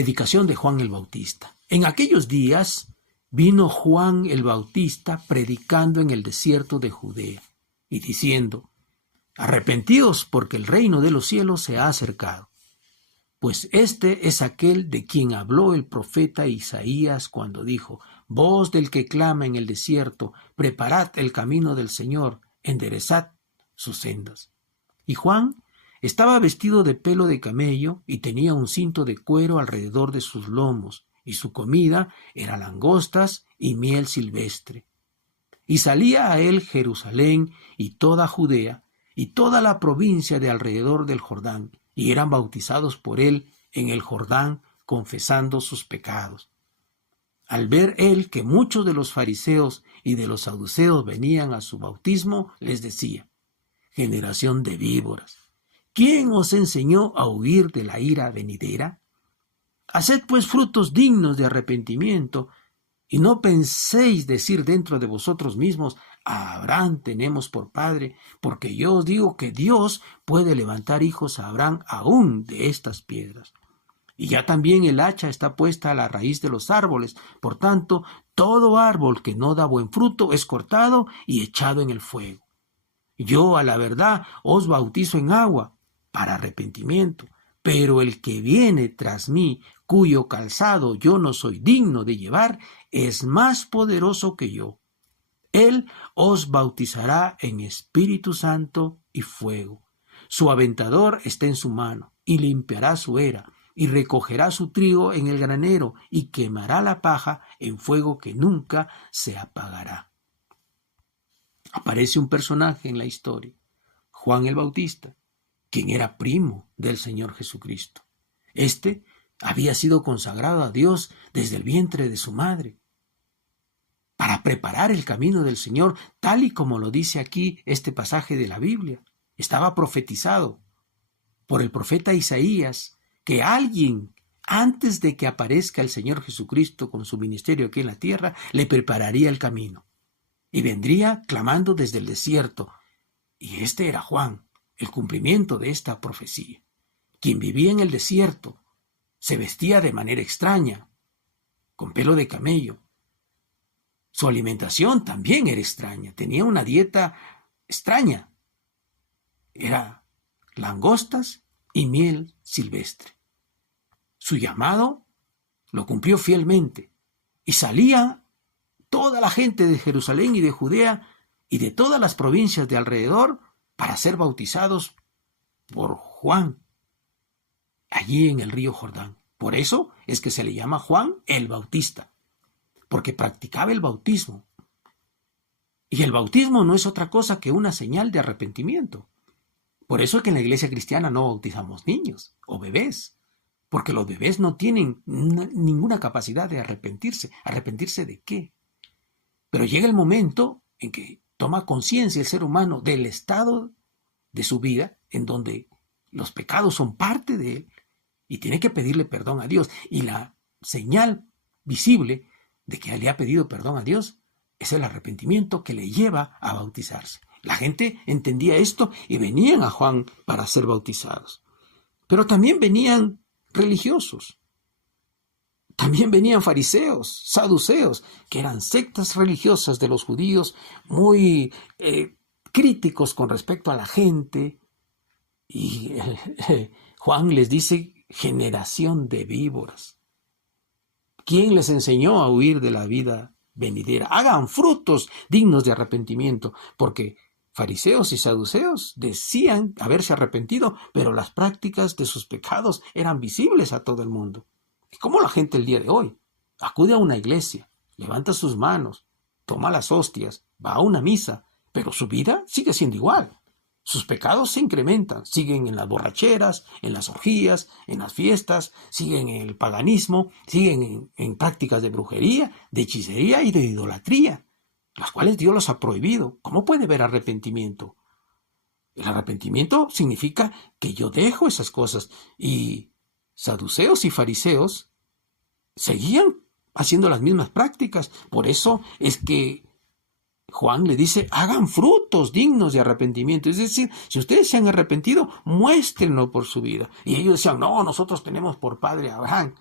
predicación de Juan el Bautista. En aquellos días vino Juan el Bautista predicando en el desierto de Judea y diciendo: arrepentidos, porque el reino de los cielos se ha acercado. Pues este es aquel de quien habló el profeta Isaías cuando dijo: voz del que clama en el desierto, preparad el camino del Señor, enderezad sus sendas. Y Juan estaba vestido de pelo de camello y tenía un cinto de cuero alrededor de sus lomos, y su comida era langostas y miel silvestre. Y salía a él Jerusalén y toda Judea y toda la provincia de alrededor del Jordán, y eran bautizados por él en el Jordán, confesando sus pecados. Al ver él que muchos de los fariseos y de los saduceos venían a su bautismo, les decía: generación de víboras, ¿quién os enseñó a huir de la ira venidera? Haced pues frutos dignos de arrepentimiento, y no penséis decir dentro de vosotros mismos: a Abraham tenemos por padre, porque yo os digo que Dios puede levantar hijos a Abraham aún de estas piedras. Y ya también el hacha está puesta a la raíz de los árboles. Por tanto, todo árbol que no da buen fruto es cortado y echado en el fuego. Yo, a la verdad, os bautizo en agua para arrepentimiento, pero el que viene tras mí, cuyo calzado yo no soy digno de llevar, es más poderoso que yo. Él os bautizará en Espíritu Santo y fuego. Su aventador está en su mano, y limpiará su era, y recogerá su trigo en el granero, y quemará la paja en fuego que nunca se apagará. Aparece un personaje en la historia, Juan el Bautista, quien era primo del Señor Jesucristo. Este había sido consagrado a Dios desde el vientre de su madre, para preparar el camino del Señor, tal y como lo dice aquí este pasaje de la Biblia. Estaba profetizado por el profeta Isaías que alguien, antes de que aparezca el Señor Jesucristo con su ministerio aquí en la tierra, le prepararía el camino. Y vendría clamando desde el desierto. Y este era Juan, el cumplimiento de esta profecía. Quien vivía en el desierto, se vestía de manera extraña, con pelo de camello. Su alimentación también era extraña, tenía una dieta extraña. Era langostas y miel silvestre. Su llamado lo cumplió fielmente y salía toda la gente de Jerusalén y de Judea y de todas las provincias de alrededor para ser bautizados por Juan allí en el río Jordán. Por eso es que se le llama Juan el Bautista, porque practicaba el bautismo. Y el bautismo no es otra cosa que una señal de arrepentimiento. Por eso es que en la iglesia cristiana no bautizamos niños o bebés, porque los bebés no tienen ninguna capacidad de arrepentirse. ¿Arrepentirse de qué? Pero llega el momento en que toma conciencia el ser humano del estado de su vida, en donde los pecados son parte de él, y tiene que pedirle perdón a Dios. Y la señal visible de que le ha pedido perdón a Dios es el arrepentimiento que le lleva a bautizarse. La gente entendía esto y venían a Juan para ser bautizados. Pero también venían religiosos. También venían fariseos, saduceos, que eran sectas religiosas de los judíos muy críticos con respecto a la gente. Y Juan les dice: generación de víboras. ¿Quién les enseñó a huir de la vida venidera? Hagan frutos dignos de arrepentimiento, porque fariseos y saduceos decían haberse arrepentido, pero las prácticas de sus pecados eran visibles a todo el mundo. ¿Y cómo la gente el día de hoy acude a una iglesia, levanta sus manos, toma las hostias, va a una misa, pero su vida sigue siendo igual? Sus pecados se incrementan, siguen en las borracheras, en las orgías, en las fiestas, siguen en el paganismo, siguen en prácticas de brujería, de hechicería y de idolatría, las cuales Dios los ha prohibido. ¿Cómo puede haber arrepentimiento? El arrepentimiento significa que yo dejo esas cosas. Y saduceos y fariseos seguían haciendo las mismas prácticas. Por eso es que Juan le dice: hagan frutos dignos de arrepentimiento. Es decir, si ustedes se han arrepentido, muéstrenlo por su vida. Y ellos decían: no, nosotros tenemos por padre a Abraham.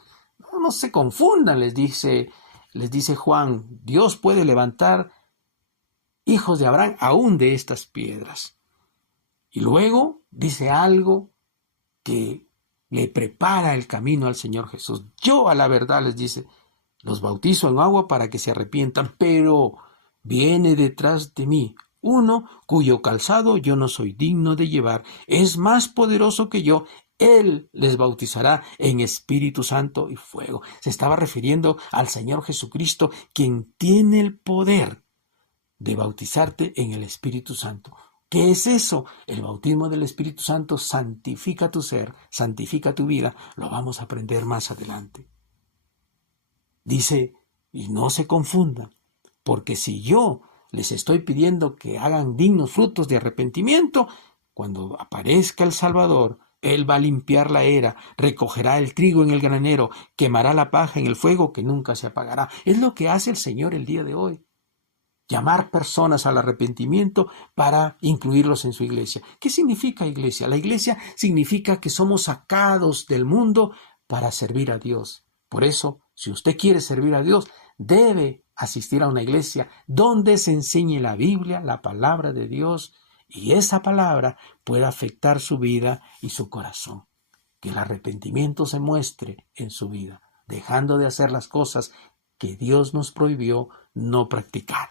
no se confundan, les dice Juan, Dios puede levantar hijos de Abraham aún de estas piedras. Y luego dice algo que le prepara el camino al Señor Jesús. Yo a la verdad les dice, los bautizo en agua para que se arrepientan, pero viene detrás de mí uno cuyo calzado yo no soy digno de llevar. Es más poderoso que yo. Él les bautizará en Espíritu Santo y fuego. Se estaba refiriendo al Señor Jesucristo, quien tiene el poder de bautizarte en el Espíritu Santo. ¿Qué es eso? El bautismo del Espíritu Santo santifica tu ser, santifica tu vida. Lo vamos a aprender más adelante. Dice, y no se confundan, porque si yo les estoy pidiendo que hagan dignos frutos de arrepentimiento, cuando aparezca el Salvador, Él va a limpiar la era, recogerá el trigo en el granero, quemará la paja en el fuego que nunca se apagará. Es lo que hace el Señor el día de hoy. Llamar personas al arrepentimiento para incluirlos en su iglesia. ¿Qué significa iglesia? La iglesia significa que somos sacados del mundo para servir a Dios. Por eso, si usted quiere servir a Dios, debe asistir a una iglesia donde se enseñe la Biblia, la palabra de Dios, y esa palabra pueda afectar su vida y su corazón. Que el arrepentimiento se muestre en su vida, dejando de hacer las cosas que Dios nos prohibió no practicar.